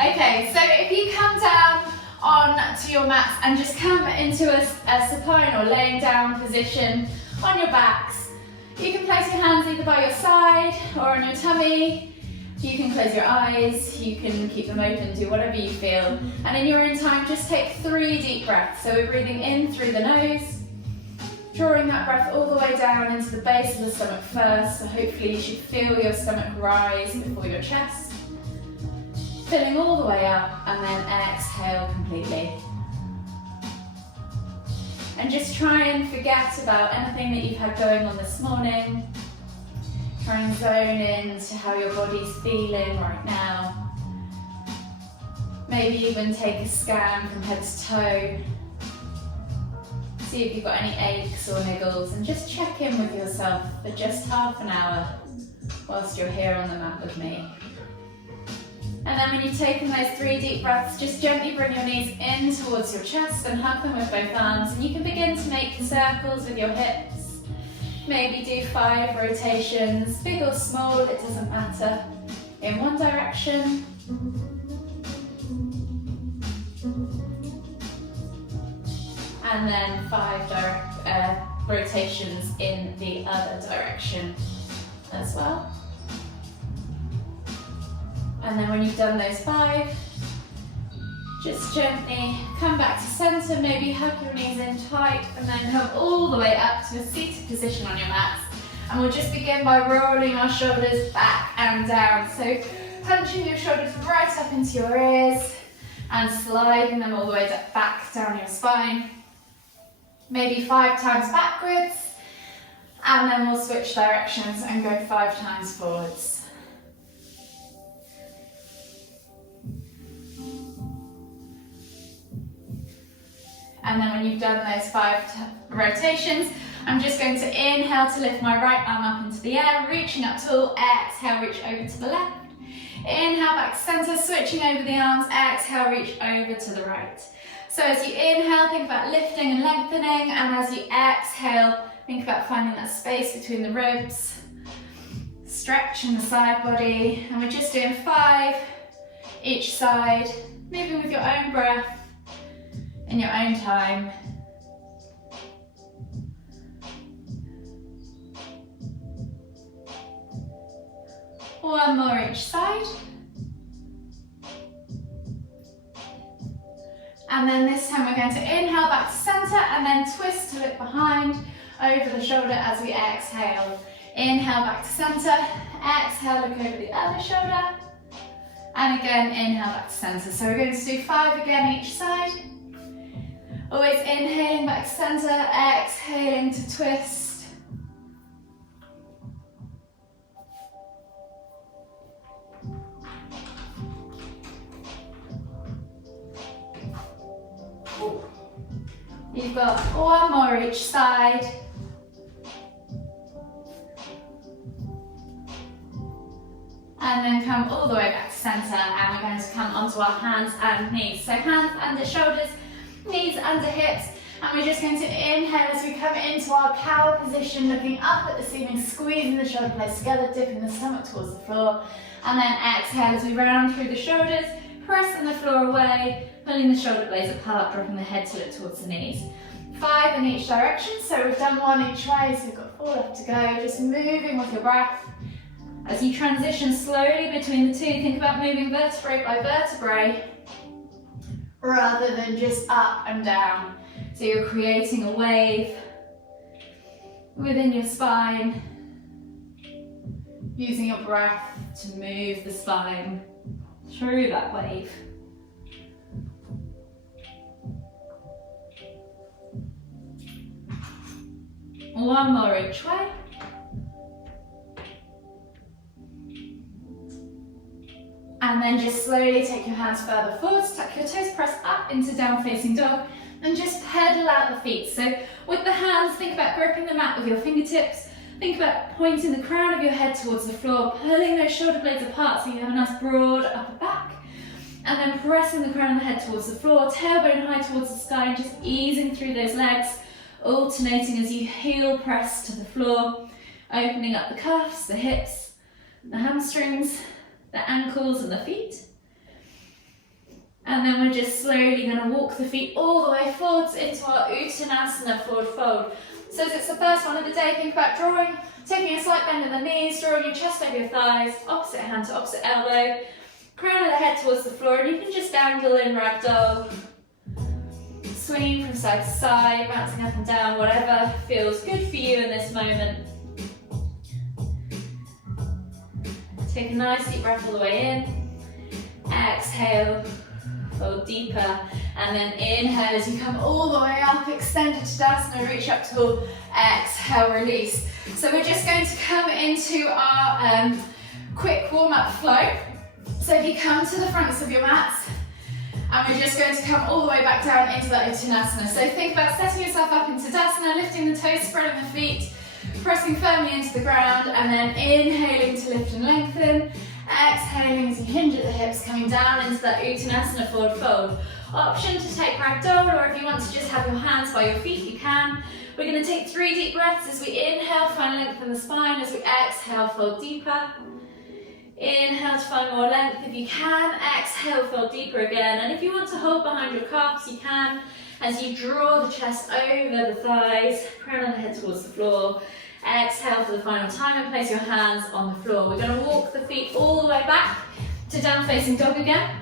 Okay, so if you come down onto your mats and just come into a supine or laying down position on your backs, you can place your hands either by your side or on your tummy. You can close your eyes, you can keep them open, do whatever you feel. And in your own time, just take 3 deep breaths. So we're breathing in through the nose, drawing that breath all the way down into the base of the stomach first. So hopefully you should feel your stomach rise before your chest. Filling all the way up, and then exhale completely. And just try and forget about anything that you've had going on this morning. Try and zone in to how your body's feeling right now. Maybe even take a scan from head to toe. See if you've got any aches or niggles, and just check in with yourself for just half an hour whilst you're here on the mat with me. And then when you've taken those 3 deep breaths, just gently bring your knees in towards your chest and hug them with both arms. And you can begin to make circles with your hips. Maybe do 5 rotations, big or small, it doesn't matter, in one direction. And then 5 rotations in the other direction as well. And then when you've done those 5, just gently come back to center, maybe hug your knees in tight, and then come all the way up to a seated position on your mats. And we'll just begin by rolling our shoulders back and down. So punching your shoulders right up into your ears and sliding them all the way back down your spine. Maybe 5 times backwards, and then we'll switch directions and go 5 times forwards. And then when you've done those 5 rotations, I'm just going to inhale to lift my right arm up into the air, reaching up tall. Exhale, reach over to the left. Inhale, back to center, switching over the arms. Exhale, reach over to the right. So as you inhale, think about lifting and lengthening, and as you exhale, think about finding that space between the ribs, stretching the side body, and we're just doing 5 each side, moving with your own breath, in your own time. One more each side. And then this time we're going to inhale back to center and then twist to look behind, over the shoulder as we exhale. Inhale back to center, exhale, look over the other shoulder. And again, inhale back to center. So we're going to do 5 again each side. Always inhaling back to center, exhaling to twist. You've got 1 more each side. And then come all the way back to center, and we're going to come onto our hands and knees. So hands under shoulders, knees under hips, and we're just going to inhale as we come into our cow position, looking up at the ceiling, squeezing the shoulder blades together, dipping the stomach towards the floor, and then exhale as we round through the shoulders, pressing the floor away, pulling the shoulder blades apart, dropping the head to look towards the knees. 5 in each direction, so we've done 1 each way, so we've got 4 left to go, just moving with your breath. As you transition slowly between the two, think about moving vertebrae by vertebrae, rather than just up and down. So you're creating a wave within your spine, using your breath to move the spine through that wave. One more each way. And then just slowly take your hands further forwards, tuck your toes, press up into down facing dog, and just pedal out the feet. So with the hands, think about gripping the mat with your fingertips. Think about pointing the crown of your head towards the floor, pulling those shoulder blades apart so you have a nice broad upper back. And then pressing the crown of the head towards the floor, tailbone high towards the sky, and just easing through those legs, alternating as you heel press to the floor, opening up the calves, the hips, the hamstrings, the ankles and the feet. And then we're just slowly going to walk the feet all the way forwards into our Uttanasana, forward fold. So as it's the first one of the day, think about taking a slight bend in the knees, drawing your chest over your thighs, opposite hand to opposite elbow, crown of the head towards the floor, and you can just dangle in ragdoll, swinging from side to side, bouncing up and down, whatever feels good for you in this moment. Take a nice deep breath all the way in, exhale, fold deeper, and then inhale as you come all the way up, extended Tadasana, reach up tall, exhale, release. So we're just going to come into our quick warm-up flow. So if you come to the fronts of your mats, and we're just going to come all the way back down into that Uttanasana. So think about setting yourself up in Tadasana, lifting the toes, spreading the feet, pressing firmly into the ground, and then inhaling to lift and lengthen. Exhaling as you hinge at the hips, coming down into that Uttanasana, forward fold. Option to take ragdoll, or if you want to just have your hands by your feet, you can. We're going to take 3 deep breaths as we inhale, find length in the spine. As we exhale, fold deeper. Inhale to find more length if you can. Exhale, fold deeper again. And if you want to hold behind your calves, you can. As you draw the chest over the thighs, crown of the head towards the floor. Exhale for the final time and place your hands on the floor. We're going to walk the feet all the way back to down facing dog again.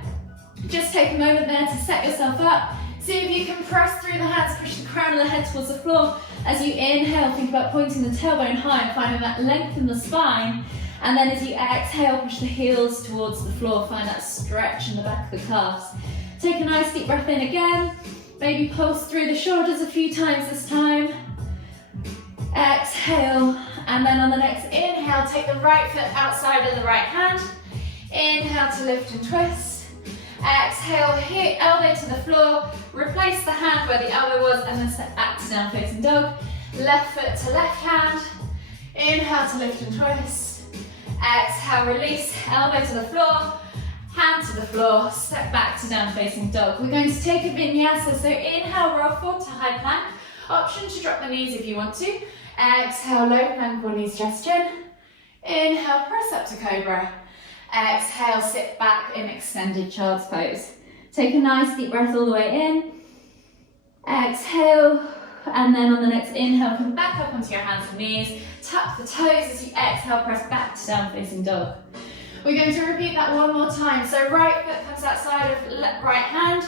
Just take a moment there to set yourself up. See if you can press through the hands, push the crown of the head towards the floor. As you inhale, think about pointing the tailbone high and finding that length in the spine. And then as you exhale, push the heels towards the floor. Find that stretch in the back of the calves. Take a nice deep breath in again. Maybe pulse through the shoulders a few times this time. Exhale, and then on the next inhale, take the right foot outside of the right hand. Inhale to lift and twist. Exhale, hit elbow to the floor, replace the hand where the elbow was, and then step back to down facing dog. Left foot to left hand. Inhale to lift and twist. Exhale, release, elbow to the floor, hand to the floor, step back to down facing dog. We're going to take a vinyasa, so inhale, roll forward to high plank. Option to drop the knees if you want to. Exhale, low plank or knees just chin. Inhale, press up to cobra. Exhale, sit back in extended child's pose. Take a nice deep breath all the way in. Exhale, and then on the next inhale, come back up onto your hands and knees. Tuck the toes as you exhale, press back to down facing dog. We're going to repeat that one more time. So right foot comes outside of right hand.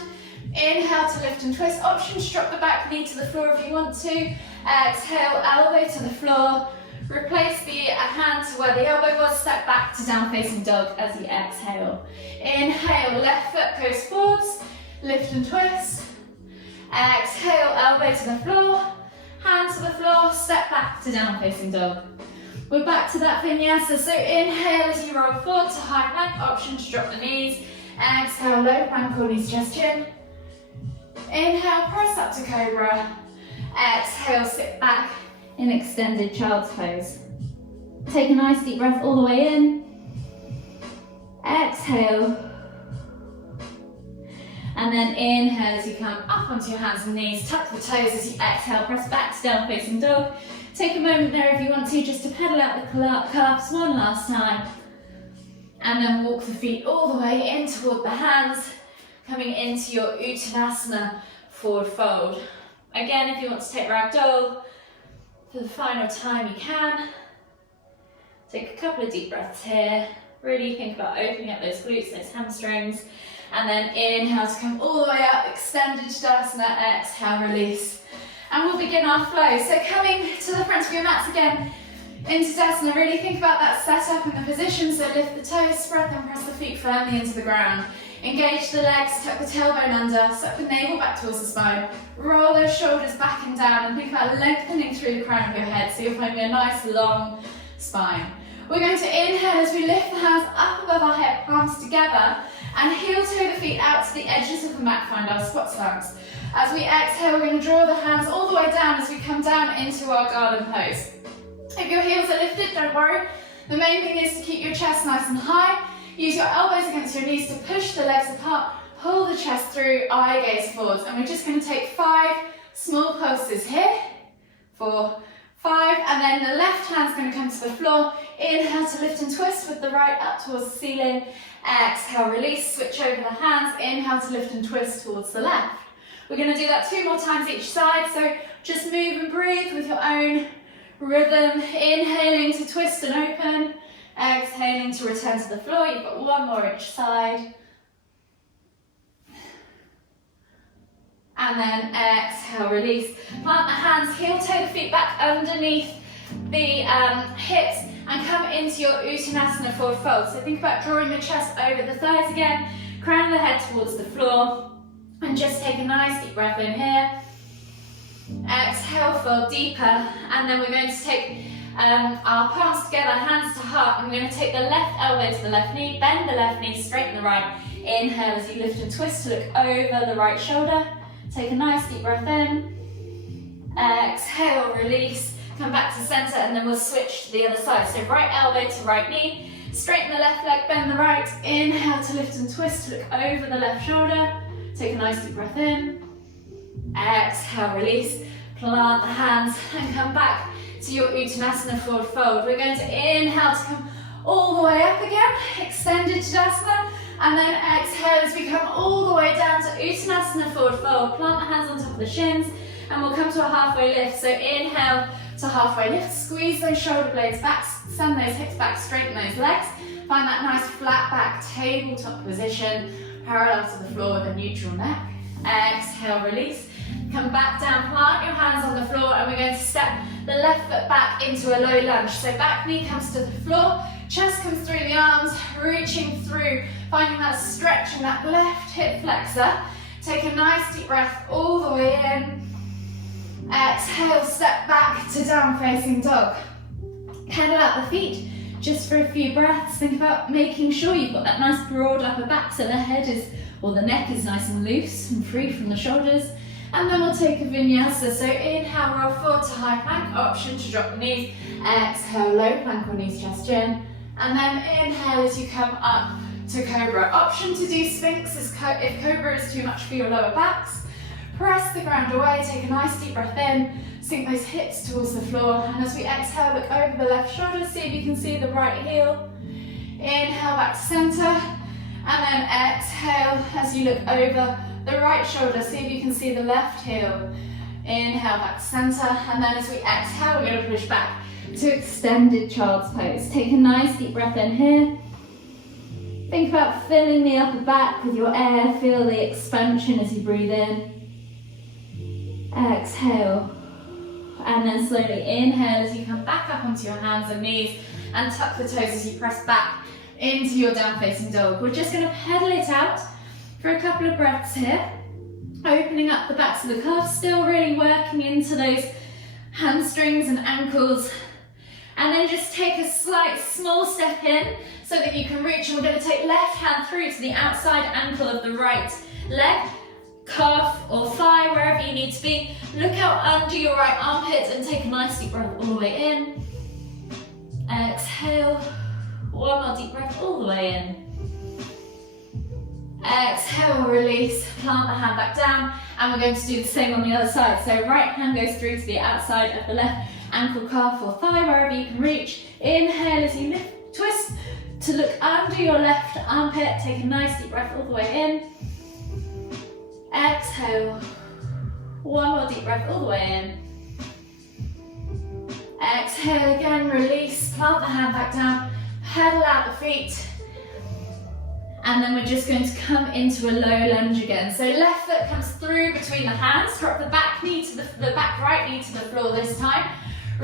Inhale to lift and twist. Option to drop the back knee to the floor if you want to. Exhale, elbow to the floor. Replace the hand to where the elbow was. Step back to down facing dog as you exhale. Inhale, left foot goes forwards. Lift and twist. Exhale, elbow to the floor. Hand to the floor. Step back to down facing dog. We're back to that vinyasa. So inhale as you roll forward to high plank. Option to drop the knees. Exhale, low plank or knees just chin. Inhale, press up to cobra. Exhale, sit back in extended child's pose. Take a nice deep breath all the way in. Exhale. And then inhale as you come up onto your hands and knees. Tuck the toes as you exhale, press back to down facing dog. Take a moment there if you want to, just to pedal out the calves one last time. And then walk the feet all the way in toward the hands, coming into your Uttanasana, forward fold. Again, if you want to take ragdoll, for the final time you can. Take a couple of deep breaths here. Really think about opening up those glutes, those hamstrings. And then inhale to come all the way up, extended Tadasana, exhale, release. And we'll begin our flow. So coming to the front of your mats again, into Tadasana, really think about that setup and the position. So lift the toes, spread them, press the feet firmly into the ground. Engage the legs, tuck the tailbone under, suck the navel back towards the spine. Roll those shoulders back and down and think about lengthening through the crown of your head so you're finding a nice long spine. We're going to inhale as we lift the hands up above our head, palms together, and heel toe the feet out to the edges of the mat, find our squat stance. As we exhale, we're going to draw the hands all the way down as we come down into our garden pose. If your heels are lifted, don't worry. The main thing is to keep your chest nice and high. Use your elbows against your knees to push the legs apart, pull the chest through, eye gaze forwards. And we're just going to take 5 small pulses here. 4, 5, and then the left hand's going to come to the floor. Inhale to lift and twist with the right up towards the ceiling. Exhale, release, switch over the hands. Inhale to lift and twist towards the left. We're going to do that 2 more times each side, so just move and breathe with your own rhythm. Inhaling to twist and open. Exhaling to return to the floor. You've got 1 more each side. And then exhale, release. Plant the hands, heel toe the feet back underneath the hips and come into your Uttanasana forward fold. So think about drawing the chest over the thighs again, crown of the head towards the floor, and just take a nice deep breath in here. Exhale, fold deeper, and then we're going to take our palms together, hands to heart, and we're going to take the left elbow to the left knee, bend the left knee, straighten the right. Inhale as you lift and twist to look over the right shoulder. Take a nice deep breath in. Exhale, release. Come back to center, and then we'll switch to the other side. So right elbow to right knee. Straighten the left leg, bend the right. Inhale to lift and twist to look over the left shoulder. Take a nice deep breath in. Exhale, release. Plant the hands and come back to your Uttanasana forward fold. We're going to inhale to come all the way up again. Extended Tadasana. And then exhale as we come all the way down to Uttanasana forward fold. Plant the hands on top of the shins, and we'll come to a halfway lift. So inhale to halfway lift, squeeze those shoulder blades back, send those hips back, straighten those legs. Find that nice flat back tabletop position, parallel to the floor with a neutral neck. Exhale, release. Come back down, plant your hands on the floor, and we're going to step the left foot back into a low lunge. So back knee comes to the floor, chest comes through the arms, reaching through, finding that stretch in that left hip flexor. Take a nice deep breath all the way in. Exhale, step back to down facing dog. Pedal out the feet just for a few breaths. Think about making sure you've got that nice broad upper back so the head is, or the neck is nice and loose and free from the shoulders. And then we'll take a vinyasa. So inhale, roll forward to high plank, option to drop the knees. Exhale, low plank or knees chest chin. And then inhale as you come up to cobra. Option to do sphinx if cobra is too much for your lower backs. Press the ground away, take a nice deep breath in, sink those hips towards the floor. And as we exhale, look over the left shoulder, see if you can see the right heel. Inhale back to center. And then exhale as you look over the right shoulder, see if you can see the left heel. Inhale back to center, and then as we exhale, we're going to push back to extended child's pose. Take a nice deep breath in here. Think about filling the upper back with your air. Feel the expansion as you breathe in. Exhale, and then slowly inhale as you come back up onto your hands and knees, and tuck the toes as you press back into your down facing dog. We're just going to pedal it out for a couple of breaths here, opening up the backs of the calves, still really working into those hamstrings and ankles, and then just take a slight small step in so that you can reach, and we're going to take left hand through to the outside ankle of the right leg, calf or thigh, wherever you need to be. Look out under your right armpit and take a nice deep breath all the way in. Exhale, one more deep breath all the way in. Exhale, release, plant the hand back down, and we're going to do the same on the other side. So right hand goes through to the outside of the left ankle, calf or thigh, wherever you can reach. Inhale as you lift, twist to look under your left armpit. Take a nice deep breath all the way in. Exhale, one more deep breath all the way in. Exhale again, release, plant the hand back down, pedal out the feet. And then we're just going to come into a low lunge again. So left foot comes through between the hands, drop the back knee to the back right knee to the floor this time.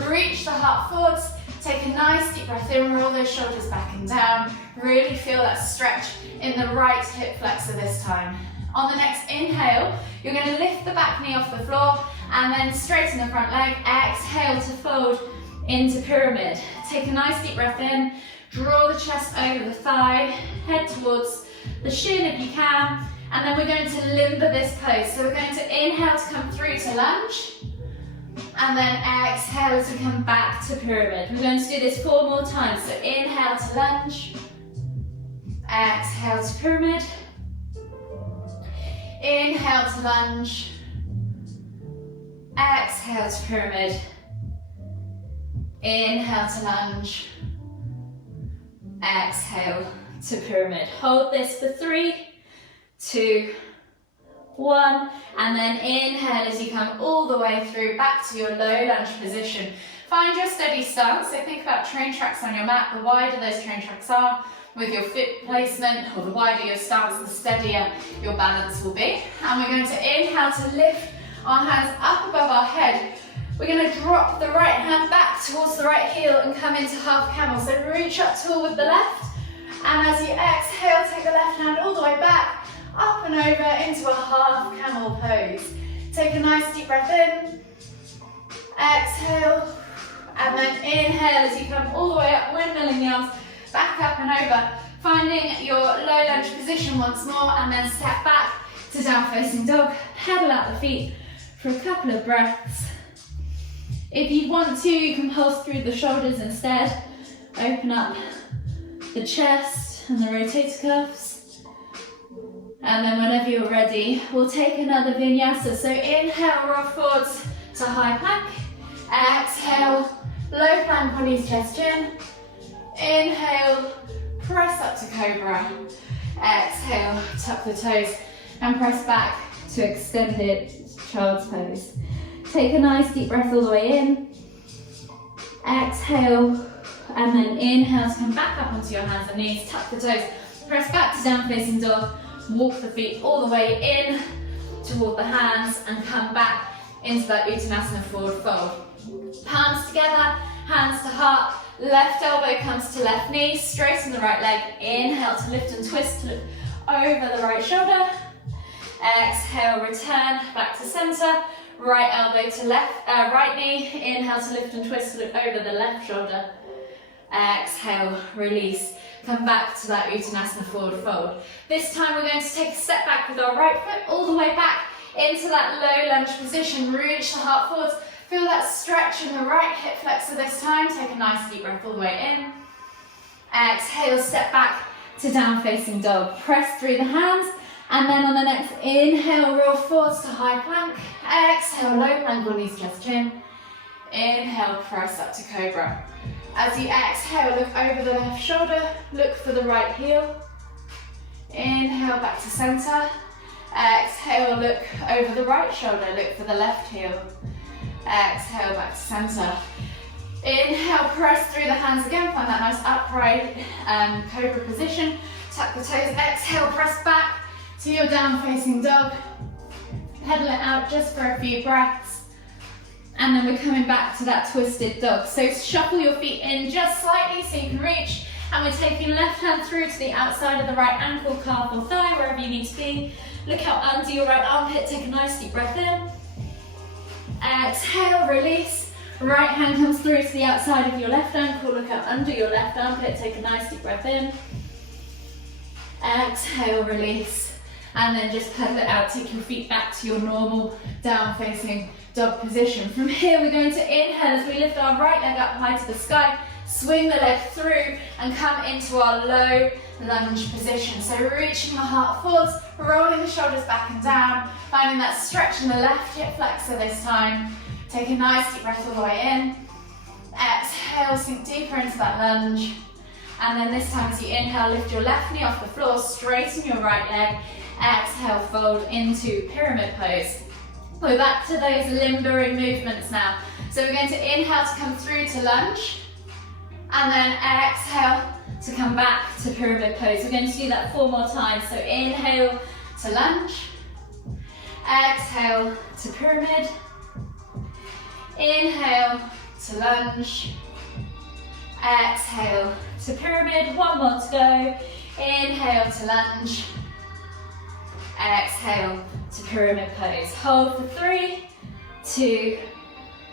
Reach the heart forwards, take a nice deep breath in, roll those shoulders back and down. Really feel that stretch in the right hip flexor this time. On the next inhale, you're going to lift the back knee off the floor and then straighten the front leg. Exhale to fold into pyramid. Take a nice deep breath in. Draw the chest over the thigh, head towards the shin if you can, and then we're going to limber this pose. So we're going to inhale to come through to lunge, and then exhale as we come back to pyramid. We're going to do this 4 more times. So inhale to lunge, exhale to pyramid, inhale to lunge, exhale to pyramid, Inhale to lunge. Exhale to pyramid. Hold this for 3, 2, 1, and then inhale as you come all the way through back to your low lunge position. Find your steady stance, so think about train tracks on your mat. The wider those train tracks are with your foot placement, or the wider your stance, the steadier your balance will be. And we're going to inhale to lift our hands up above our head. We're going to drop the right hand back towards the right heel and come into half camel. So reach up tall with the left, and as you exhale, take the left hand all the way back, up and over into a half camel pose. Take a nice deep breath in, exhale, and then inhale as you come all the way up, windmilling the arms, back up and over, finding your low lunge position once more, and then step back to down facing dog, pedal out the feet for a couple of breaths. If you want to, you can pulse through the shoulders instead, open up the chest and the rotator cuffs. And then whenever you're ready, we'll take another vinyasa. So inhale, roll forwards to high plank. Exhale, low plank, bodies, chest, chin. Inhale, press up to cobra. Exhale, tuck the toes and press back to extended child's pose. Take a nice deep breath all the way in. Exhale, and then inhale to come back up onto your hands and knees, tuck the toes, press back to down facing dog, walk the feet all the way in toward the hands and come back into that Uttanasana forward fold. Palms together, hands to heart, left elbow comes to left knee, straighten the right leg, inhale to lift and twist, look over the right shoulder. Exhale, return back to center. Right elbow to left, right knee, inhale to lift and twist, look over the left shoulder. Exhale, release, come back to that Uttanasana forward fold. This time we're going to take a step back with our right foot all the way back into that low lunge position. Reach the heart forwards, feel that stretch in the right hip flexor this time. Take a nice deep breath all the way in. Exhale, step back to down facing dog. Press through the hands. And then on the next inhale, roll forwards to high plank. Exhale, low plank, or knees, chest, chin. Inhale, press up to cobra. As you exhale, look over the left shoulder, look for the right heel. Inhale, back to center. Exhale, look over the right shoulder, look for the left heel. Exhale, back to center. Inhale, press through the hands again, find that nice upright cobra position. Tuck the toes, exhale, press back to your down facing dog. Pedal it out just for a few breaths. And then we're coming back to that twisted dog. So shuffle your feet in just slightly so you can reach. And we're taking left hand through to the outside of the right ankle, calf or thigh, wherever you need to be. Look out under your right armpit, take a nice deep breath in. Exhale, release. Right hand comes through to the outside of your left ankle, look out under your left armpit, take a nice deep breath in. Exhale, release. And then just pedal it out, take your feet back to your normal down facing dog position. From here we're going to inhale as we lift our right leg up high to the sky, swing the leg through and come into our low lunge position. So reaching the heart forwards, rolling the shoulders back and down, finding that stretch in the left hip flexor this time. Take a nice deep breath all the way in. Exhale, sink deeper into that lunge. And then this time as you inhale, lift your left knee off the floor, straighten your right leg. Exhale, fold into pyramid pose. We're back to those limbering movements now. So we're going to inhale to come through to lunge. And then exhale to come back to pyramid pose. We're going to do that 4 more times. So inhale to lunge. Exhale to pyramid. Inhale to lunge. Exhale to pyramid. 1 more to go. Inhale to lunge. Exhale to pyramid pose. Hold for 3, 2,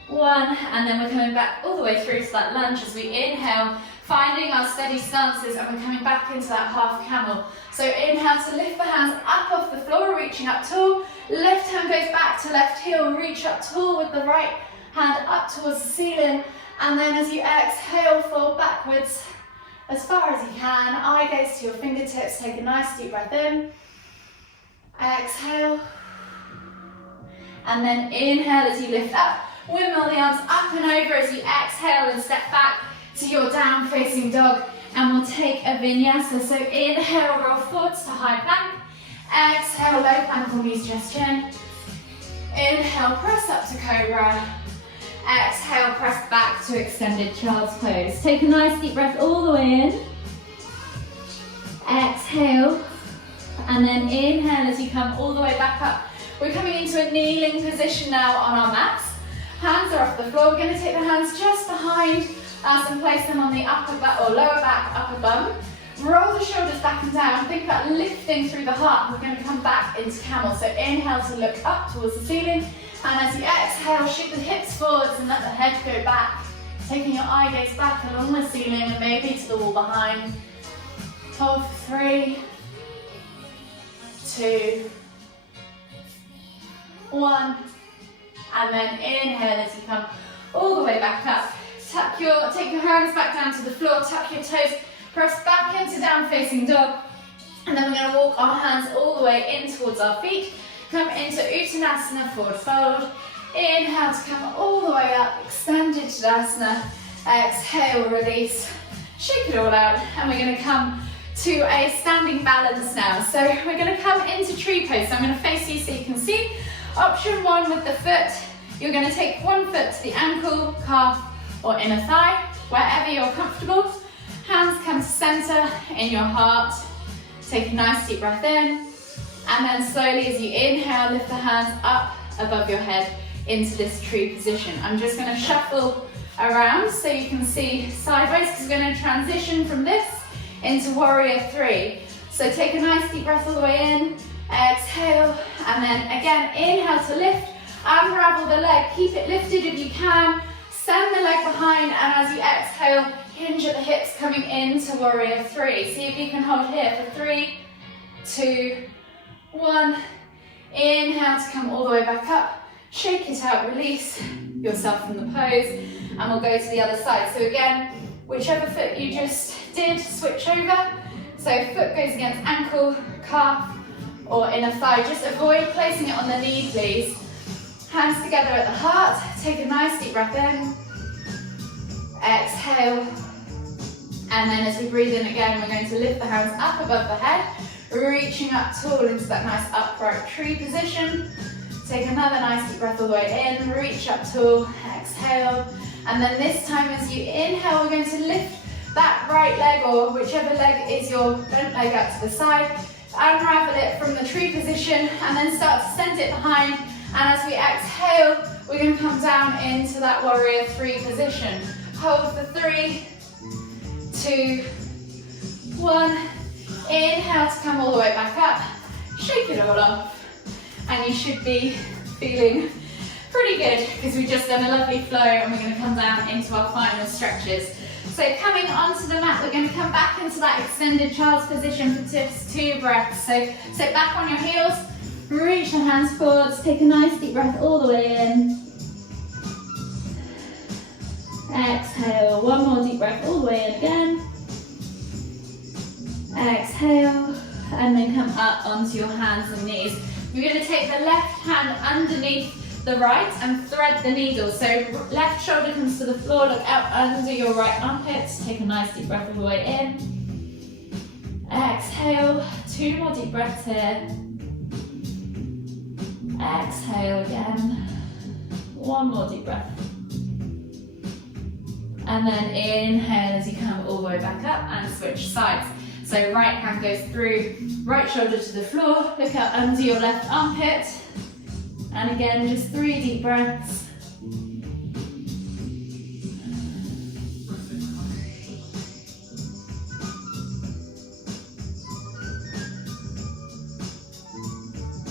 1, and then we're coming back all the way through to that lunge as we inhale, finding our steady stances, and we're coming back into that half camel. So inhale to lift the hands up off the floor, reaching up tall. Left hand goes back to left heel, reach up tall with the right hand up towards the ceiling. And then as you exhale, fold backwards as far as you can. Eye gaze to your fingertips, take a nice deep breath in. Exhale, and then inhale as you lift up, Windmill the arms up and over as you exhale and step back to your down facing dog. And we'll take a vinyasa. So inhale, roll forwards to high plank. Exhale, low plank or knees just chin. Inhale, press up to cobra. Exhale, press back to extended child's pose. Take a nice deep breath all the way in. Exhale, and then inhale as you come all the way back up. We're coming into a kneeling position now on our mats. Hands are off the floor. We're going to take the hands just behind us and place them on the upper back or lower back, upper bum. Roll the shoulders back and down. Think about lifting through the heart. We're going to come back into camel. So inhale to look up towards the ceiling. And as you exhale, shoot the hips forwards and let the head go back. Taking your eye gaze back along the ceiling and maybe to the wall behind. Hold for 3, 2, 1. And then inhale as you come all the way back up. Take your hands back down to the floor, tuck your toes, press back into down facing dog. And then we're going to walk our hands all the way in towards our feet. Come into Uttanasana, forward fold. Inhale to come all the way up, extended Tadasana. Exhale, release. Shake it all out. And we're going to come to a standing balance now. So we're going to come into tree pose. So I'm going to face you so you can see. Option 1 with the foot. You're going to take one foot to the ankle, calf, or inner thigh, wherever you're comfortable. Hands come to center in your heart. Take a nice deep breath in. And then slowly as you inhale, lift the hands up above your head into this tree position. I'm just going to shuffle around so you can see sideways because we're going to transition from this into warrior 3. So take a nice deep breath all the way in, exhale, and then again inhale to lift, unravel the leg, keep it lifted if you can, send the leg behind, and as you exhale, hinge at the hips coming into warrior 3. See if you can hold here for 3, 2, 1. Inhale to come all the way back up, shake it out, release yourself from the pose, and we'll go to the other side. So again, whichever foot you just did, switch over. So foot goes against ankle, calf, or inner thigh. Just avoid placing it on the knee, please. Hands together at the heart. Take a nice deep breath in. Exhale. And then as we breathe in again, we're going to lift the hands up above the head, reaching up tall into that nice upright tree position. Take another nice deep breath all the way in, reach up tall, exhale. And then this time as you inhale, we're going to lift that right leg or whichever leg is your bent leg out to the side, unravel it from the tree position and then start to send it behind. And as we exhale, we're going to come down into that warrior 3 position. Hold for 3, 2, 1. Inhale to come all the way back up. Shake it all off. And you should be feeling pretty good because we've just done a lovely flow and we're going to come down into our final stretches. So coming onto the mat, we're going to come back into that extended child's position for just 2 breaths. So sit back on your heels, reach the hands forwards, take a nice deep breath all the way in. Exhale, one more deep breath all the way in again. Exhale, and then come up onto your hands and knees. We're going to take the left hand underneath the right and thread the needle. So left shoulder comes to the floor, look out under your right armpits. Take a nice deep breath all the way in. Exhale, 2 more deep breaths here. Exhale again. 1 more deep breath. And then inhale as you come all the way back up and switch sides. So right hand goes through, right shoulder to the floor, look out under your left armpit. And again, just 3 deep breaths.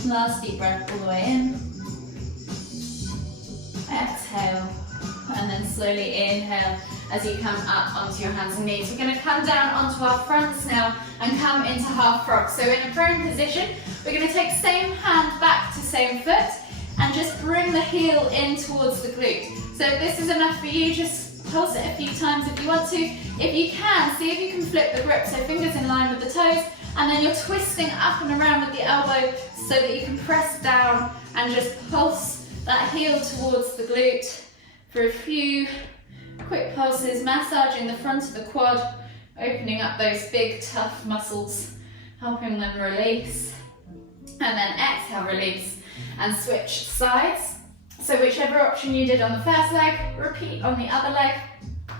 Last deep breath all the way in. Exhale. And then slowly inhale as you come up onto your hands and knees. We're going to come down onto our fronts now and come into half frog. So in a prone position, we're going to take same hand back to same foot and just bring the heel in towards the glute. So if this is enough for you, just pulse it a few times if you want to. If you can, see if you can flip the grip, so fingers in line with the toes, and then you're twisting up and around with the elbow so that you can press down and just pulse that heel towards the glute for a few quick pulses, massaging the front of the quad, opening up those big tough muscles, helping them release. And then exhale, release, and switch sides. So whichever option you did on the first leg, repeat on the other leg.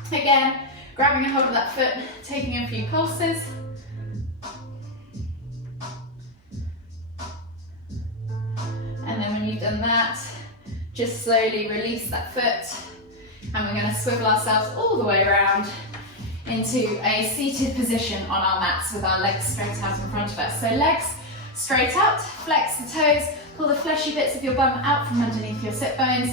Again, grabbing a hold of that foot, taking a few pulses. And then when you've done that, just slowly release that foot. And we're going to swivel ourselves all the way around into a seated position on our mats with our legs straight out in front of us. So legs straight out, flex the toes, pull the fleshy bits of your bum out from underneath your sit bones.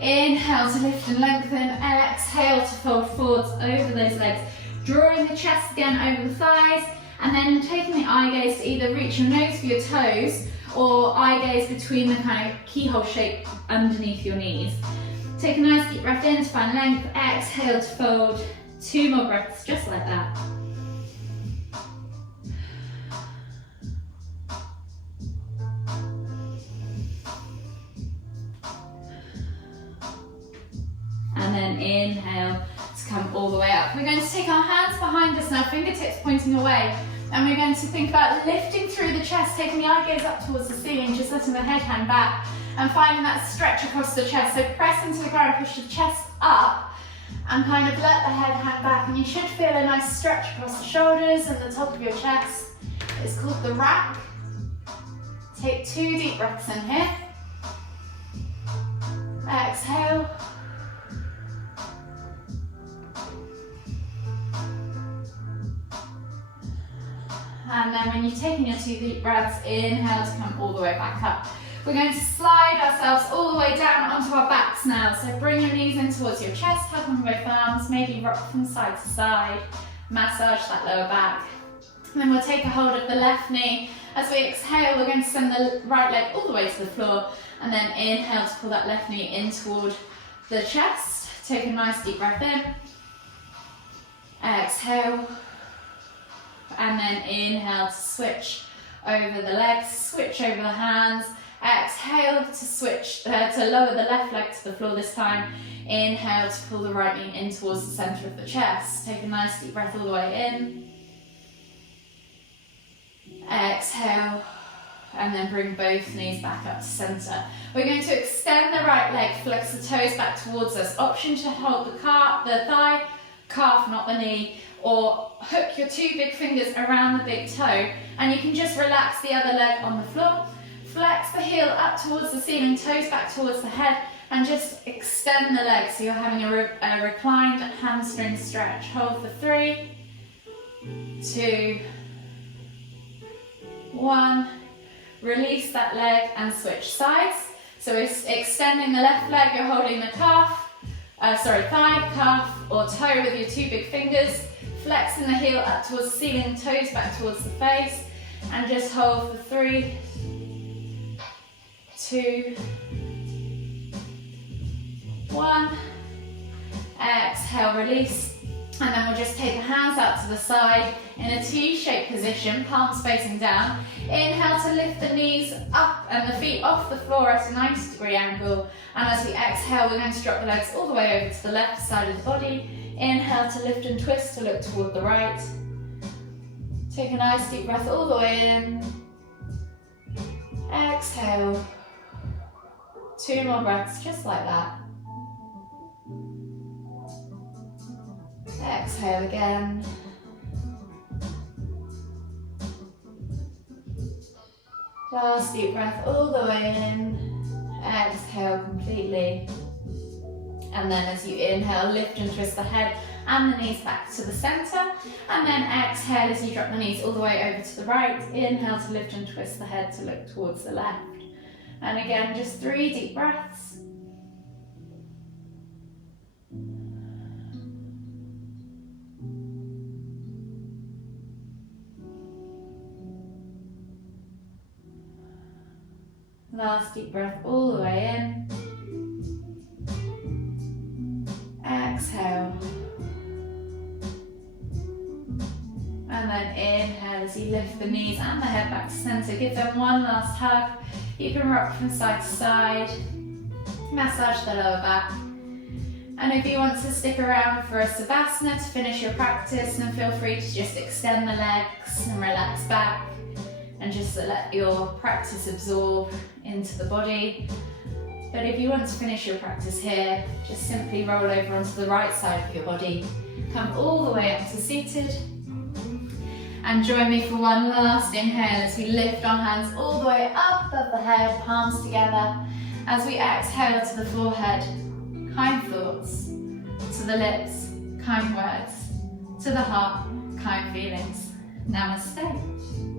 Inhale to lift and lengthen, exhale to fold forwards over those legs, drawing the chest again over the thighs, and then taking the eye gaze to either reach your nose for your toes or eye gaze between the kind of keyhole shape underneath your knees. Take a nice deep breath in to find length, exhale to fold, 2 more breaths just like that. And then inhale to come all the way up. We're going to take our hands behind us now, fingertips pointing away, and we're going to think about lifting through the chest, taking the eye gaze up towards the ceiling, just letting the head hang back, and finding that stretch across the chest. So press into the ground, push the chest up, and kind of let the head hang back. And you should feel a nice stretch across the shoulders and the top of your chest. It's called the rack. Take 2 deep breaths in here. Exhale. And then when you've taken your 2 deep breaths, inhale to come all the way back up. We're going to slide ourselves all the way down onto our backs now. So bring your knees in towards your chest, hug them with both arms, maybe rock from side to side, massage that lower back. And then we'll take a hold of the left knee. As we exhale, we're going to send the right leg all the way to the floor, and then inhale to pull that left knee in toward the chest. Take a nice deep breath in. Exhale. And then inhale to switch over the legs, switch over the hands. Exhale to switch, to lower the left leg to the floor this time. Inhale to pull the right knee in towards the center of the chest. Take a nice deep breath all the way in. Exhale, and then bring both knees back up to center. We're going to extend the right leg, flex the toes back towards us. Option to hold the thigh, calf, not the knee, or hook your 2 big fingers around the big toe, and you can just relax the other leg on the floor. Flex the heel up towards the ceiling, toes back towards the head, and just extend the leg so you're having a reclined hamstring stretch. Hold for 3, 2, 1. Release that leg and switch sides. So it's extending the left leg, you're holding the thigh, calf, or toe with your 2 big fingers. Flexing the heel up towards the ceiling, toes back towards the face, and just hold for 3, 2, 1. Exhale, release, and then we'll just take the hands out to the side in a T-shaped position, palms facing down. Inhale to lift the knees up and the feet off the floor at a 90-degree angle, and as we exhale, we're going to drop the legs all the way over to the left side of the body. Inhale to lift and twist to look toward the right. Take a nice deep breath all the way in. Exhale. 2 more breaths, just like that. Exhale again. Last deep breath all the way in. Exhale completely. And then as you inhale, lift and twist the head and the knees back to the center. And then exhale as you drop the knees all the way over to the right. Inhale to lift and twist the head to look towards the left. And again, just 3 deep breaths. Last deep breath all the way in. Exhale. And then inhale as you lift the knees and the head back to center. Give them one last hug. You can rock from side to side. massage the lower back. And if you want to stick around for a Savasana to finish your practice, then feel free to just extend the legs and relax back and just let your practice absorb into the body. But if you want to finish your practice here, just simply roll over onto the right side of your body. Come all the way up to seated. And join me for one last inhale as we lift our hands all the way up above the head, palms together. As we exhale to the forehead, kind thoughts. To the lips, kind words. To the heart, kind feelings. Namaste.